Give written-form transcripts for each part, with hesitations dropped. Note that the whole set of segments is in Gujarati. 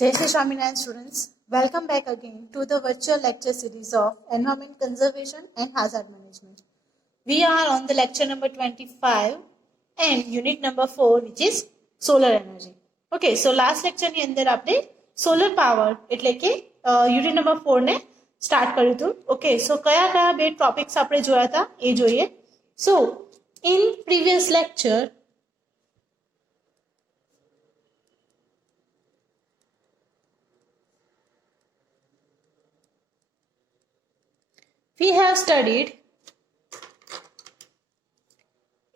Jai Shri Swaminarayan students, welcome back again to the virtual lecture series of Environment Conservation and Hazard Management. We are on the lecture number 25 and unit number 4 which is solar energy. Okay, so last lecture ની અંદર આપણે solar power એટલે કે unit number 4 ને start કર્યું હતું. Okay, so કયા કયા બે topics આપણે જોયા હતા એ જોઈએ. So in previous lecture we have studied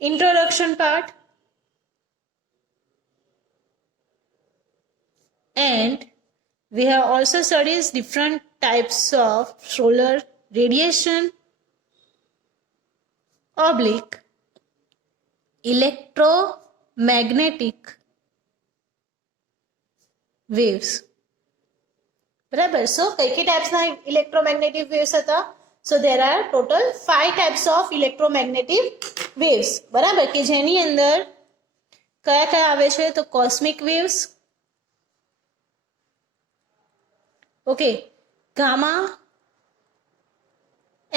introduction part and we have also studied different types of solar radiation oblique electromagnetic waves. બરાબર. So કઈ types ના electromagnetic waves હતા? So there are total 5 types of electromagnetic waves. બરાબર કે જેની અંદર કયા કયા આવે છે તો cosmic waves, okay, gamma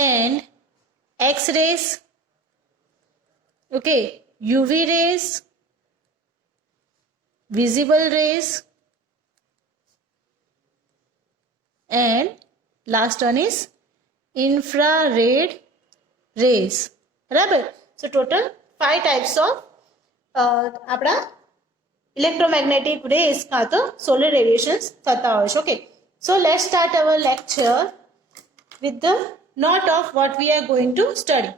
and X rays, okay, UV rays, visible rays and last one is infrared rays. બરાબર. So total 5 types of આપણા electromagnetic rays કાં તો solar radiations થતા હોય છે. Okay, so let's start our lecture with the note of what we are going to study.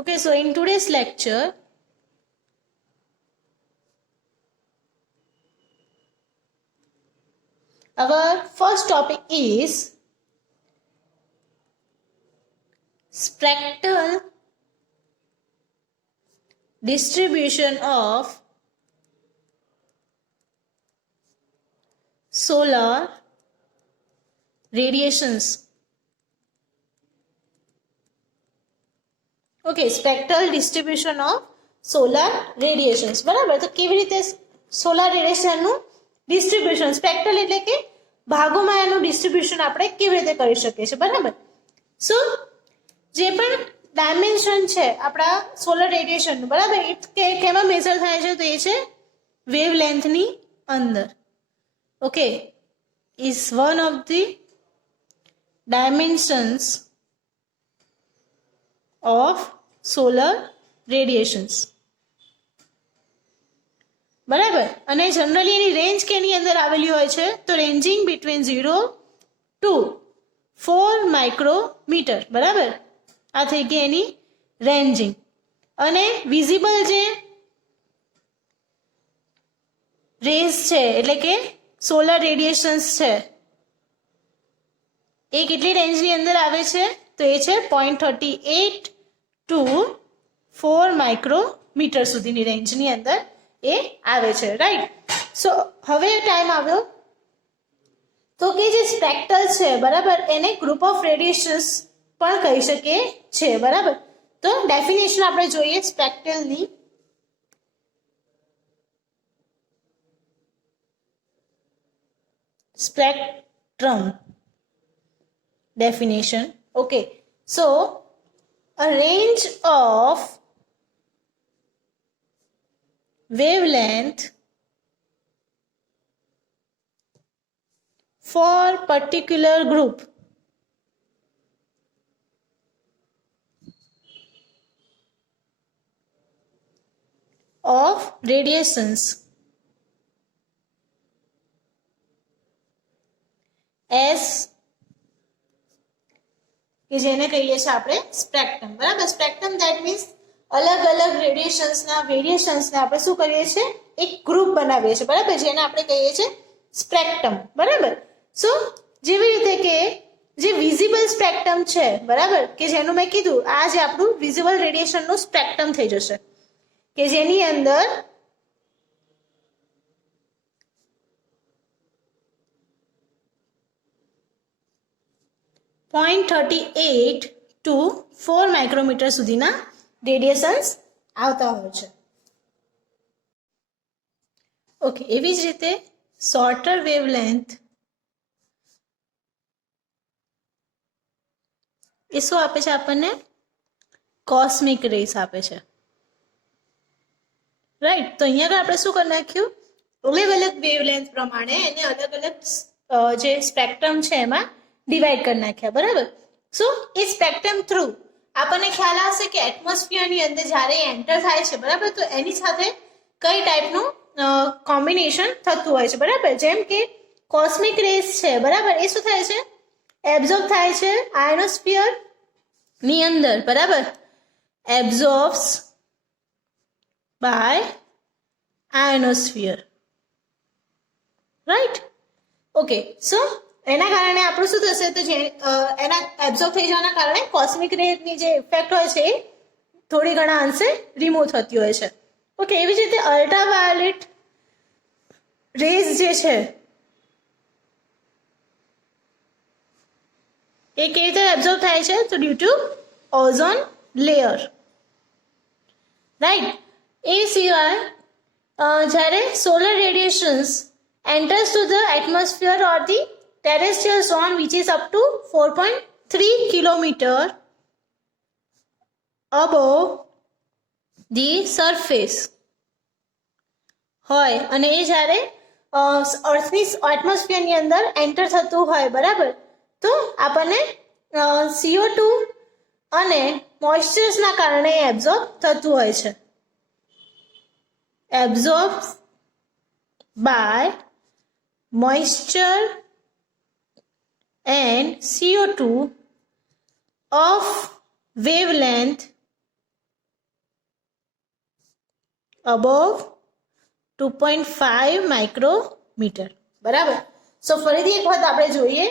Okay, so in today's lecture our first topic is spectral distribution of solar radiations. Okay, spectral distribution of solar radiations. બરાબર. તો કેવી રીતે solar radiation નું distribution spectral એટલે કે ભાગોમાં એનું distribution આપણે કેવી રીતે કરી શકીએ છીએ. બરાબર. So જે પણ ડાયમેન્શન છે આપણા સોલર રેડિયેશનનું, બરાબર, એ કેમાં મેઝર થાય છે તો એ છે વેવ લેન્થની અંદર. Okay, is one of the dimensions of solar radiations. બરાબર. અને જનરલી એની રેન્જ કેની અંદર આવેલી હોય છે તો રેન્જિંગ બિટવીન 0 to 4 માઇક્રોમીટર. બરાબર. આ થઈ ગઈ એની રેન્જિંગ. અને વિઝિબલ જે રેઝ છે એટલે કે સોલર રેડિયેશન્સ છે એ કેટલી રેન્જની અંદર આવે છે તો એ છે 0.38 to 4 માઇક્રોમીટર સુધીની રેન્જની અંદર એ આવે છે. રાઈટ. સો હવે ટાઈમ આવ્યો તો કે જે સ્પેક્ટ્રલ છે, બરાબર, એને ગ્રુપ ઓફ રેડિયેશન્સ પણ કહી શકીએ છે. બરાબર. તો ડેફિનેશન આપણે જોઈએ સ્પેક્ટ્રલની. Spectrum definition. Okay, so a range of wavelength for particular group of radiations as કે જેને કહીએ છીએ આપણે સ્પેક્ટ્રમ. બરાબર. સ્પેક્ટ્રમ ધેટ મીન્સ અલગ અલગ રેડિયેશન્સના વેરિએશન્સને આપણે શું કરીએ છીએ એક ગ્રુપ બનાવીએ છીએ. બરાબર, જેને આપણે કહીએ છીએ સ્પેક્ટ્રમ. બરાબર. સો જેવી રીતે કે જે વિઝિબલ સ્પેક્ટ્રમ છે, બરાબર, કે જેનું મેં કીધું આ જે આપણું વિઝિબલ રેડિયેશનનું સ્પેક્ટ્રમ થઈ જશે કે જેની અંદર .38 to 4 માઇક્રોમીટર સુધીના રેડિયેશન્સ આવતા હોય છે. ઓકે, એવી જ રીતે શોર્ટર વેવલેન્થ એ શું આપે છે આપણને? કોસ્મિક રેસ આપે છે, રાઈટ. તો અહીંયા આગળ આપણે શું કરી નાખ્યું? અલગ અલગ વેવલેન્થ પ્રમાણે એને અલગ અલગ જે સ્પેક્ટ્રમ છે એમાં ડિવાઈડ કરી નાખ્યા, બરાબર. સો એ સ્પેક્ટ્રમ થ્રુ આપણને ખ્યાલ આવશે કે એટમોસ્ફિયરની અંદર જ્યારે એન્ટર થાય છે, બરાબર, તો એની સાથે કઈ ટાઈપનું કોમ્બિનેશન થતું હોય છે, બરાબર. જેમ કે કોસ્મિક રેસ છે, બરાબર, એ શું થાય છે? એબ્ઝોર્બ થાય છે આયોનોસ્ફિયર ની અંદર, બરાબર. એબ્ઝોર્બ્સ બાય આયોનોસ્ફિયર, રાઈટ. ઓકે, સો એના કારણે આપણું શું થશે? તો જે એના એબ્ઝોર્બ થઈ જવાના કારણે કોસ્મિક રેની જે ઇફેક્ટ હોય છે એ થોડી ઘણા અંશે રિમૂવ થતી હોય છે. ઓકે, એવી જ રીતે અલ્ટ્રાવાયોલેટ રેઝ જે છે એ કેવી રીતે એબ્ઝોર્બ થાય છે? તો due to ozone layer, right. એ સિવાય જ્યારે સોલર રેડિયેશન્સ enters to the atmosphere or the terrestrial zone which is up to 4.3 kilometer above the surface હોય અને એ જ્યારે અર્થની એટમોસ્ફિયરની અંદર એન્ટર થતું હોય, બરાબર, તો આપણને CO2 અને મોઇસ્ચર્સના કારણે એબ્ઝોર્બ થતું હોય છે. Absorb by moisture and CO2 of wavelength above 2.5 micrometer, બરાબર. સો ફરીથી એક વખત આપણે જોઈએ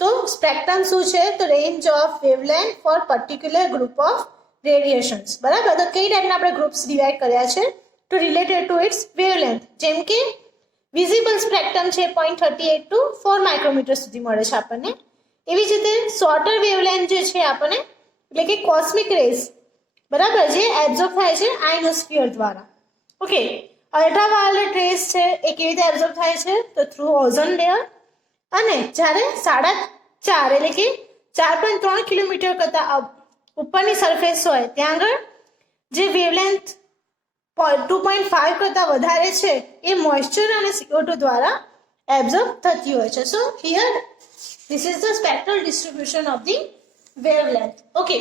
તો સ્પેક્ટ્રમ શું છે? તો range of wavelength for particular group of radiations, બરાબર. તો કઈ ટાઈપના આપણે ગ્રુપ્સ ડિવાઈડ કર્યા છે? To related to its wavelength. જેમ કે વિઝિબલ સ્પેક્ટ્રમ છે 0.38 ટુ 4 માઇક્રોમીટર સુધી મળે છે આપણને. એવી જ રીતે શોર્ટર વેવલેન્થ જે છે આપણને, એટલે કે કોસ્મિક રેઝ, બરાબર, જે એબ્ઝોર્બ થાય છે આયોનોસ્ફિયર દ્વારા. ઓકે, અલ્ટ્રાવાયોલેટ રેઝ છે એ કેવી રીતે એબ્ઝોર્બ થાય છે? તો થ્રુ ઓઝોન લેયર. અને જ્યારે 4.5 એટલે કે 4.3 કિલોમીટર કરતાં ઉપરની સરફેસ હોય ત્યાં આગળ જે વેવલેન્થ 2.5 કરતાં વધારે છે એ મોઇસ્ચર અને CO2 દ્વારા એબ્ઝોર્બ થતી હોય છે. So here this is the spectral distribution of the wavelength. Okay,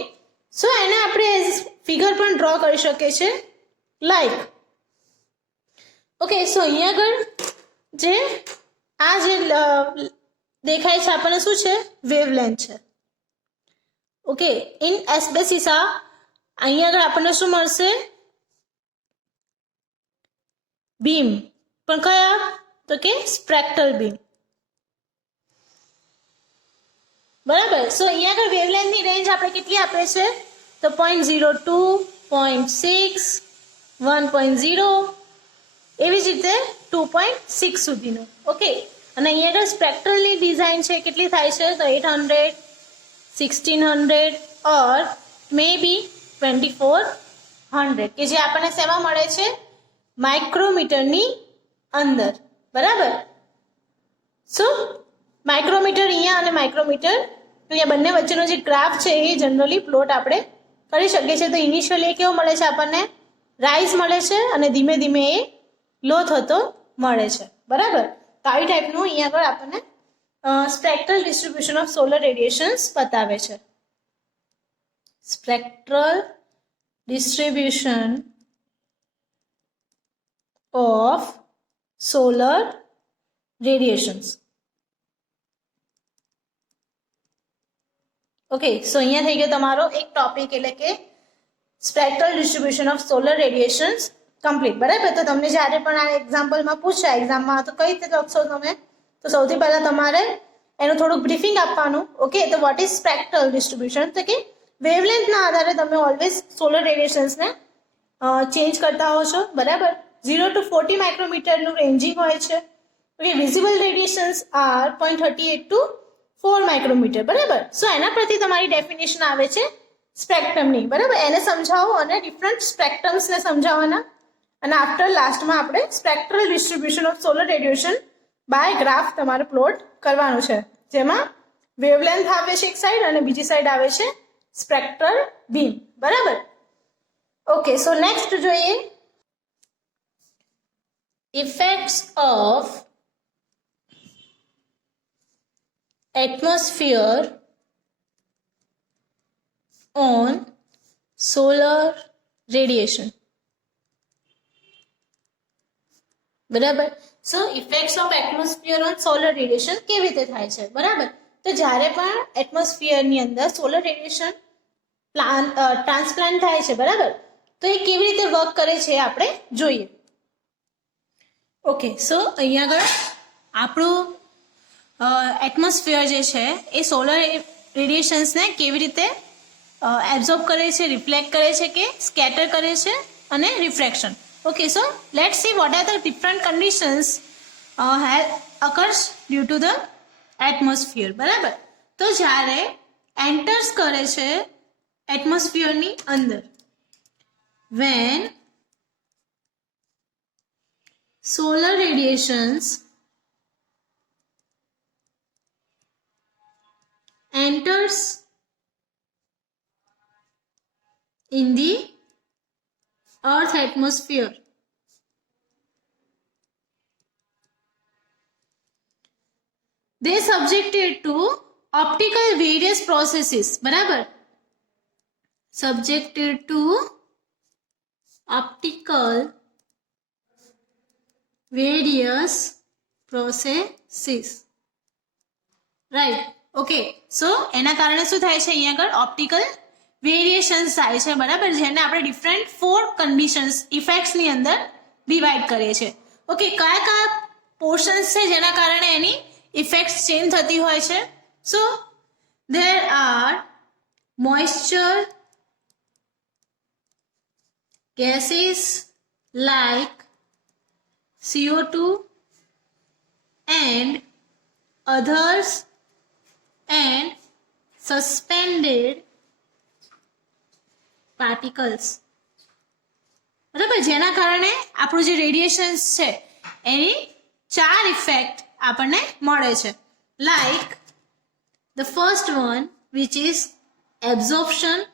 so એને આપણે ફિગર પણ ડ્રો કરી શકીએ છીએ લાઈક. ઓકે, સો અહીંયા આગળ જે આ જે દેખાય છે આપણને શું છે? વેવલેન્થ છે. ઓકે, ઇન એસ્પેસિસા અહીંયા આગળ આપણને શું મળશે? બીમ. પણ કયા? તો કે સ્પેક્ટ્રલ બીમ, બરાબર. સો અહીંયા આગળ વેવલેન્થની રેન્જ આપણે કેટલી આપે છે? તો 0.02, 0.6, 1.0, એવી જ રીતે 2.6 સુધીનું. ઓકે, અને અહીંયા આગળ સ્પેક્ટ્રલની ડિઝાઇન છે કેટલી થાય છે? તો 800, 1600 ઓર મે બી 2400, કે જે આપણને શેમાં મળે છે? માઇક્રોમીટરની અંદર, બરાબર. સો માઇક્રોમીટર અહીંયા અને માઇક્રોમીટર અહીંયા બંને વચ્ચેનો જે ગ્રાફ છે એ જનરલી પ્લોટ આપણે કરી શકીએ છીએ. તો ઇનિશિયલી કેવો મળે છે આપણને? રાઇઝ મળે છે અને ધીમે ધીમે એ લો થતો મળે છે, બરાબર. તો આવી ટાઈપનું અહીંયા આગળ આપણને spectral distribution of solar radiations બતાવે છે. Spectral distribution of solar radiations. Okay, so અહીંયા થઈ ગયો તમારો એક ટોપિક, એટલે કે spectral distribution of solar radiations complete, બરાબર. તો તમને જ્યારે પણ આ એક્ઝામ્પલમાં પૂછાય એક્ઝામમાં તો કઈ રીતે લખશો તમે? તો સૌથી પહેલા તમારે એનું થોડુંક બ્રીફિંગ આપવાનું. ઓકે, તો વોટ ઇઝ સ્પેક્ટ્રલ ડિસ્ટ્રીબ્યુશન? તો કે વેવલેન્થના આધારે તમે ઓલવેઝ સોલર રેડિયેશન્સને ચેન્જ કરતા હો છો, બરાબર. 0 to 40 માઇક્રોમીટરનું રેન્જિંગ હોય છે. Okay, visible radiations are 0.38 to 4 micrometre, બરાબર. સો એના પરથી તમારી ડેફિનેશન આવે છે સ્પેક્ટ્રમની, બરાબર. એને સમજાવો અને ડિફરન્ટ સ્પેક્ટ્રમ્સને સમજાવવાના, અને આફ્ટર લાસ્ટમાં આપણે spectral distribution of solar radiation by graph તમારે પ્લોટ કરવાનું છે, જેમાં વેવલેન્થ આવે છે એક સાઈડ અને બીજી સાઈડ આવે છે સ્પેક્ટ્રલ બીમ. બરાબર. ઓકે, સો નેક્સ્ટ જોઈએ effects of atmosphere on solar radiation. બરાબર. So effects of atmosphere on solar radiation કેવી રીતે થાય છે? બરાબર. તો જ્યારે પણ એટમોસ્ફિયરની અંદર સોલર રેડિયેશન ટ્રાન્સપ્લાન્ટ થાય છે, બરાબર, તો એ કેવી રીતે વર્ક કરે છે આપણે જોઈએ. ઓકે, સો અહીંયા આગળ આપણું એટમોસ્ફિયર જે છે એ સોલર રેડિયેશન્સને કેવી રીતે એબ્ઝોર્બ કરે છે, રિફ્લેક્ટ કરે છે કે સ્કેટર કરે છે, અને refraction. Okay, so let's see what are the different conditions occurs due to the atmosphere. બરાબર. તો જ્યારે એન્ટર્સ કરે છે એટમોસ્ફિયરની અંદર, when solar radiations enters in the earth atmosphere, they subjected to optical various processes. બરાબર. subjected to optical various processes. Right. Okay, so એના કારણે શું થાય છે અહીંયા આગળ ઓપ્ટિકલ વેરિએશન્સ થાય છે. બરાબર, જેને આપણે ડિફરન્ટ 4 કન્ડિશન્સ ઇફેક્ટ્સની અંદર ડિવાઈડ કરીએ છીએ. ઓકે, કયા કયા પોર્શન્સ છે જેના કારણે એની ઇફેક્ટ્સ ચેન્જ થતી હોય છે? So there are moisture gases like CO2 and others and suspended particles. બરાબર, જેના કારણે આપણું જે રેડિયેશન્સ છે એની 4 ઇફેક્ટ આપણને મળે છે. Like the first one which is absorption,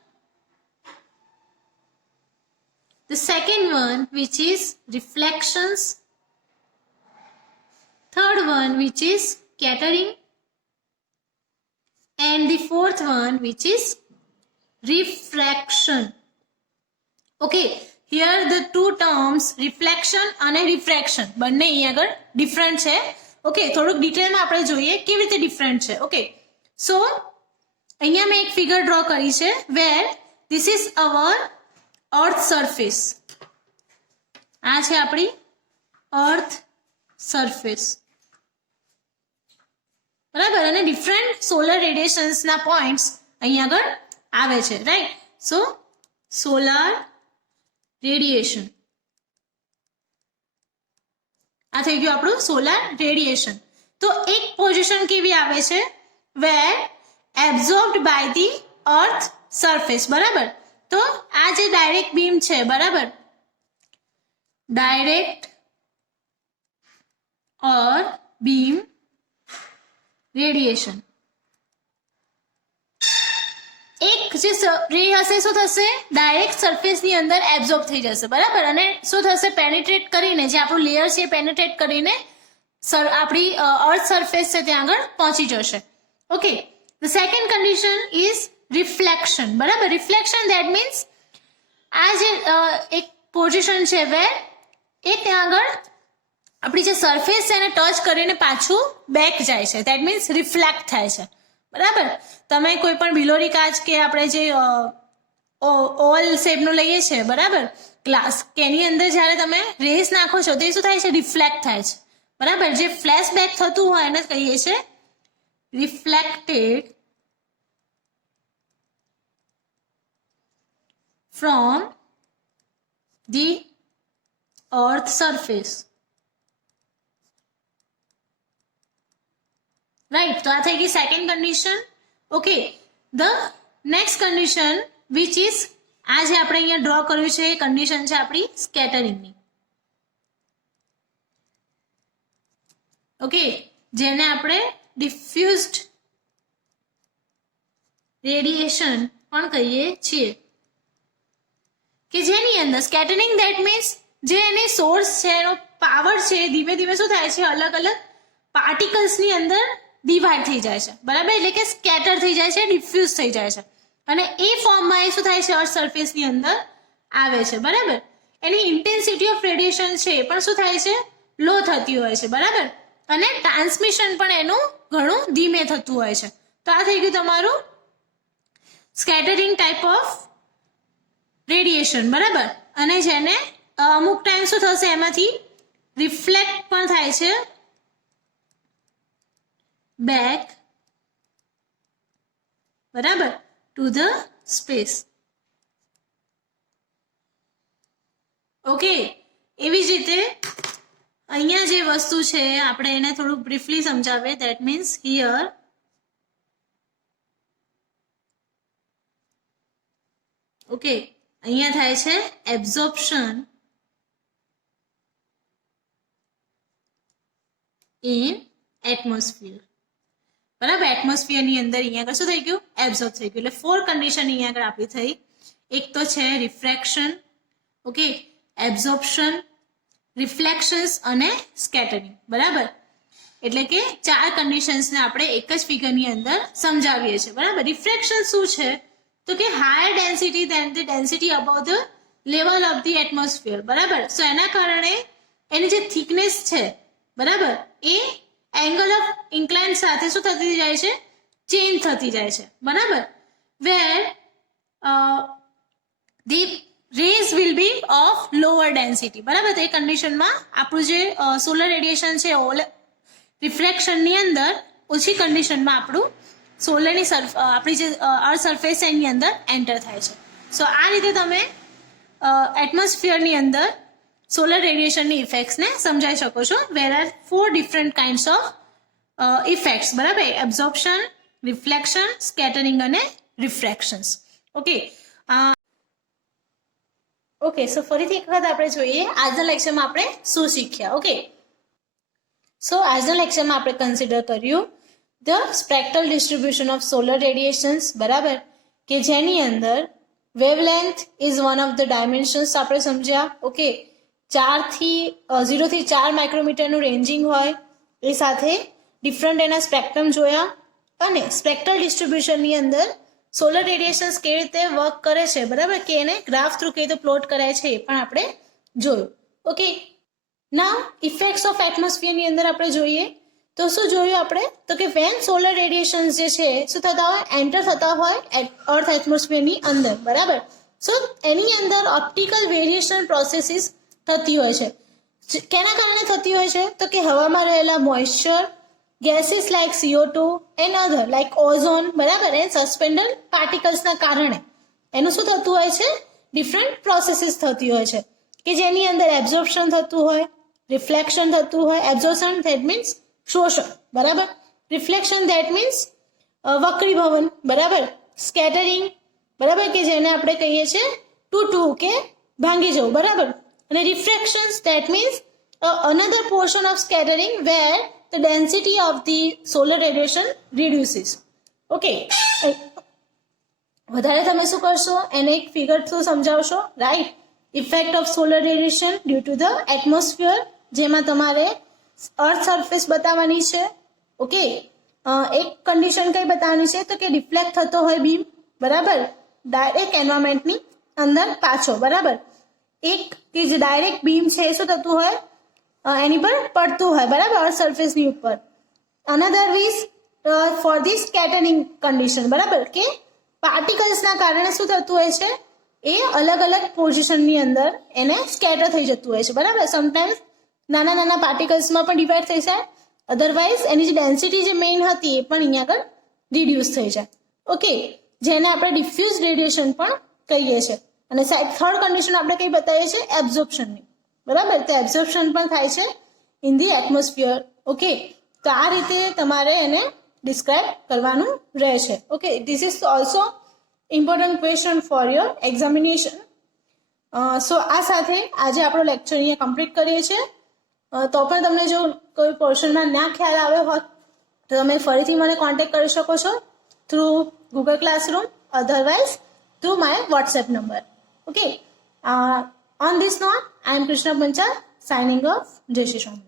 the second one which is reflections, third one which is scattering, and the fourth one which is refraction. Okay, here the two terms reflection and refraction બંને અહીં આગળ ડિફરન્ટ છે. ઓકે, થોડુંક ડિટેલમાં આપણે જોઈએ કેવી રીતે ડિફરન્ટ છે. ઓકે, સો અહીંયા મેં એક ફિગર ડ્રો કરી છે where this is our earth surface. આ છે આપણી અર્થ સરફેસ. બરાબર, અને ડિફરન્ટ સોલર રેડિયેશન્સના પોઈન્ટ્સ અહીંયા આગળ આવે છે. રાઈટ. સો સોલર રેડિયેશન, આ થઈ ગયું આપણું સોલર રેડિયેશન. તો એક પોઝિશન કેવી આવે છે વેર એબ્ઝોર્બ્ડ બાય ધી અર્થ સરફેસ. બરાબર. તો આ જે ડાયરેક્ટ બીમ છે, બરાબર, ડાયરેક્ટ ઓર બીમ રેડિયેશન, એક જે રે હશે શું થશે ડાયરેક્ટ સરફેસની અંદર એબ્ઝોર્બ થઈ જશે. બરાબર, અને શું થશે પેનિટ્રેટ કરીને જે આપણું લેયર છે પેનિટ્રેટ કરીને આપણી અર્થ સરફેસ છે ત્યાં આગળ પહોંચી જશે. Okay, the second condition is reflection. બરાબર, રિફ્લેક્શન ધેટ મીન્સ આ જે એક પોઝિશન છે વેર એ ત્યાં આગળ આપણી જે સરફેસ છે એને ટચ કરીને પાછું બેક જાય છે. ધેટ મીન્સ રિફ્લેક્ટ થાય છે. બરાબર, તમે કોઈ પણ બિલોરી કાચ કે આપણે જે ઓવલ શેપનું લઈએ છીએ, બરાબર, ગ્લાસ, કે એની અંદર જ્યારે તમે રેસ નાખો છો તો એ શું થાય છે રિફ્લેક્ટ થાય છે. બરાબર, જે ફ્લેશ બેક થતું હોય એને કહીએ છીએ reflected from the earth surface. Right, તો આ થઈ ગઈ second condition. Okay, the next condition which is આ જે આપણે અહીંયા ડ્રો કર્યું છે એ કન્ડિશન છે આપણી સ્કેટરિંગની. ઓકે, જેને આપણે ડિફ્યુઝડ રેડિયેશન પણ કહીએ છીએ, કે જેની અંદર સ્કેટરિંગ ધેટ મીન્સ જે એની સોર્સ છે, એનો પાવર છે, ધીમે ધીમે શું થાય છે, અલગ અલગ પાર્ટિકલ્સની અંદર ડિવાઈડ થઈ જાય છે, બરાબર, એટલે કે સ્કેટર થઈ જાય છે, ડિફ્યુઝ થઈ જાય છે, અને એ ફોર્મમાં એ શું થાય છે, અર્થ સરફેસની અંદર આવે છે, બરાબર. એની ઇન્ટેન્સિટી ઓફ રેડિયેશન છે એ પણ શું થાય છે, લો થતી હોય છે, બરાબર, અને ટ્રાન્સમિશન પણ એનું ઘણું ધીમે થતું હોય છે. તો આ થઈ ગયું તમારું સ્કેટરિંગ ટાઈપ ઓફ રેડિયેશન, બરાબર. અને જેને અમુક ટાઈમ શું થશે, એમાંથી રિફ્લેક્ટ પણ થાય છે બેક, બરાબર, ટુ ધ સ્પેસ. ઓકે, એવી જ રીતે અહીંયા જે વસ્તુ છે આપણે એને થોડું બ્રીફલી સમજાવે. ધેટ મીન્સ હિયર ઓકે, અહીંયા થાય છે એબ્ઝોર્પ્શન ઇન એટમોસ્ફિયર, બરાબર. એટમોસ્ફિયરની અંદર અહીંયા આગળ શું થઈ ગયું, એબ્ઝોર્બ થઈ ગયું. એટલે 4 કન્ડિશન અહીંયા આગળ આપણી થઈ. એક તો છે રિફ્રેક્શન, ઓકે, એબ્ઝોર્પ્શન, રિફ્લેક્શન્સ અને સ્કેટરિંગ, બરાબર. એટલે કે 4 કન્ડિશન્સને આપણે એક જ ફિગરની અંદર સમજાવીએ છીએ, બરાબર. રિફ્રેક્શન શું છે, તો કે higher density than the density above the level of the atmosphere, બરાબર. સો એના કારણે એની જે થિકનેસ છે, બરાબર, એ એંગલ ઓફ ઇન્ક્લાઇન સાથે શું થતી જાય છે, ચેન્જ થતી જાય છે, બરાબર. Where the rays will be of lower density, બરાબર. તો એ કન્ડિશનમાં આપણું જે સોલર રેડિયેશન છે રિફ્લેક્શનની અંદર ઓછી કન્ડિશનમાં આપણું સોલરની આપણી જે અર્થ સરફેસ છે એની અંદર એન્ટર થાય છે. સો આ રીતે તમે એટમોસ્ફિયરની અંદર સોલર રેડિયેશનની ઇફેક્ટ્સને સમજાવી શકો છો. Where are 4 different kinds of effects, બરાબર. એબ્ઝોર્પ્શન, રિફ્લેક્શન, સ્કેટરિંગ અને રિફ્રેક્શન્સ. Okay, okay. સો ફરીથી એક વખત આપણે જોઈએ આજના લેક્ચરમાં આપણે શું શીખ્યા. ઓકે, સો આજના લેક્ચરમાં આપણે કન્સિડર કર્યું the spectral distribution of solar radiations, બરાબર, કે જેની અંદર wavelength is one of the dimensions આપણે સમજ્યા. ઓકે, 0 થી 4 માઇક્રોમીટરનું રેન્જિંગ હોય, એ સાથે ડિફરન્ટ એના સ્પેક્ટ્રમ જોયા, અને સ્પેક્ટ્રલ ડિસ્ટ્રીબ્યુશનની અંદર સોલર રેડિયેશન્સ કેવી રીતે વર્ક કરે છે, બરાબર, કે એને ગ્રાફ થ્રુ કેવી રીતે પ્લોટ કરાય છે એ પણ આપણે જોયું. ઓકે, નાઉ ઇફેક્ટ્સ ઓફ એટમોસ્ફિયરની અંદર આપણે જોઈએ તો શું જોયું આપણે, તો કે વેન સોલર રેડિયેશન્સ જે છે શું થતા હોય, એન્ટર થતા હોય અર્થ એટમોસ્ફિયરની અંદર, બરાબર. સો એની અંદર ઓપ્ટિકલ વેરિએશન પ્રોસેસીસ થતી હોય છે. કેના કારણે થતી હોય છે, તો કે હવામાં રહેલા moisture, gases like CO2 and other like ozone, બરાબર, એન્ડ સસ્પેન્ડર પાર્ટિકલ્સના કારણે એનું શું થતું હોય છે, ડિફરન્ટ પ્રોસેસીસ થતી હોય છે, કે જેની અંદર એબ્ઝોર્પ્શન થતું હોય, રિફ્લેક્શન થતું હોય. એબ્ઝોર્પ્શન ધેટ મીન્સ શોષણ, બરાબર. રિફ્લેક્શન ધેટ મીન્સ વક્રીભવન, બરાબર. સ્કેટરિંગ, બરાબર, કે જેને આપણે કહીએ છીએ તૂટવું કે ભાંગી જવું, બરાબર. અને refractions that means another portion of scattering where the density of the solar radiation reduces. Okay, વધારે તમે શું કરશો, એને એક ફિગર થ્રુ સમજાવશો, right. Effect of solar radiation due to the atmosphere, જેમાં તમારે અર્થ સરફેસ બતાવવાની છે. ઓકે, એક કન્ડિશન કઈ બતાવવાની છે, તો કે રિફ્લેક્ટ થતો હોય બીમ, બરાબર, ડાયરેક્ટ એન્વાયરમેન્ટની અંદર પાછો, બરાબર. એક કે જે ડાયરેક્ટ બીમ છે એ શું થતું હોય, એની પર પડતું હોય, બરાબર, અર્થ સરફેસની ઉપર. Another ways for the scattering condition, બરાબર, કે પાર્ટિકલ્સના કારણે શું થતું હોય છે, એ અલગ અલગ પોઝિશનની અંદર એને સ્કેટર થઈ જતું હોય છે, બરાબર. સમટાઈમ્સ નાના નાના પાર્ટિકલ્સમાં પણ ડિવાઈડ થઈ જાય, અધરવાઇઝ એની જે ડેન્સિટી જે મેઇન હતી એ પણ અહીંયા આગળ રિડ્યુસ થઈ જાય. ઓકે, જેને આપણે ડિફ્યુઝ રેડિયેશન પણ કહીએ છીએ. અને થર્ડ કન્ડિશન આપણે કઈ બતાવીએ છીએ, એબ્ઝોર્પ્શનની, બરાબર. તો એબ્ઝોર્પ્શન પણ થાય છે ઇન ધી એટમોસ્ફિયર. ઓકે, તો આ રીતે તમારે એને ડિસ્ક્રાઇબ કરવાનું રહે છે. Okay, this is also important question for your examination. So આ સાથે આજે આપણો લેક્ચર અહીંયા કમ્પ્લીટ કરીએ છીએ. તો પણ તમને જો કોઈ પોર્શનમાં ના ખ્યાલ આવ્યો હોત તો તમે ફરીથી મને કોન્ટેક્ટ કરી શકો છો through Google classroom. Otherwise through my WhatsApp number. Okay. On this note, I am Krishna Panchal signing off. Jai Shri Ram.